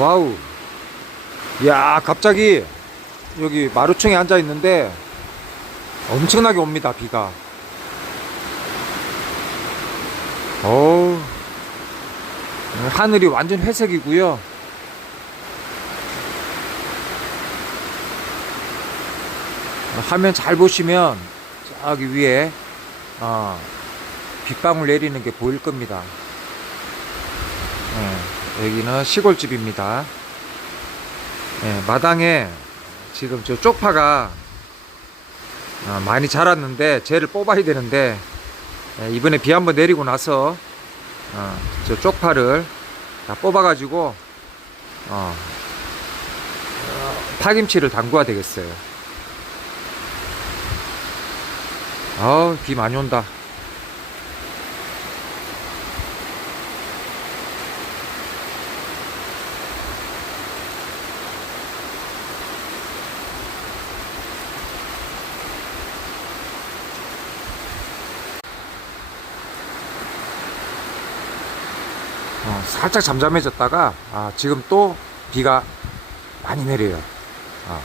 와우. 야, 갑자기 여기 마루층에 앉아 있는데 엄청나게 옵니다, 비가. 어우. 하늘이 완전 회색이고요. 화면 잘 보시면 저기 위에 어, 빗방울 내리는 게 보일 겁니다. 예, 여기는 시골집입니다. 예, 마당에 지금 저 쪽파가 어, 많이 자랐는데 쟤를 뽑아야 되는데 예, 이번에 비 한번 내리고 나서 어, 저 쪽파를 다 뽑아가지고 어, 어, 파김치를 담궈야 되겠어요. 아우 비 많이 온다. 어, 살짝 잠잠해졌다가 아, 지금 또 비가 많이 내려요. 아,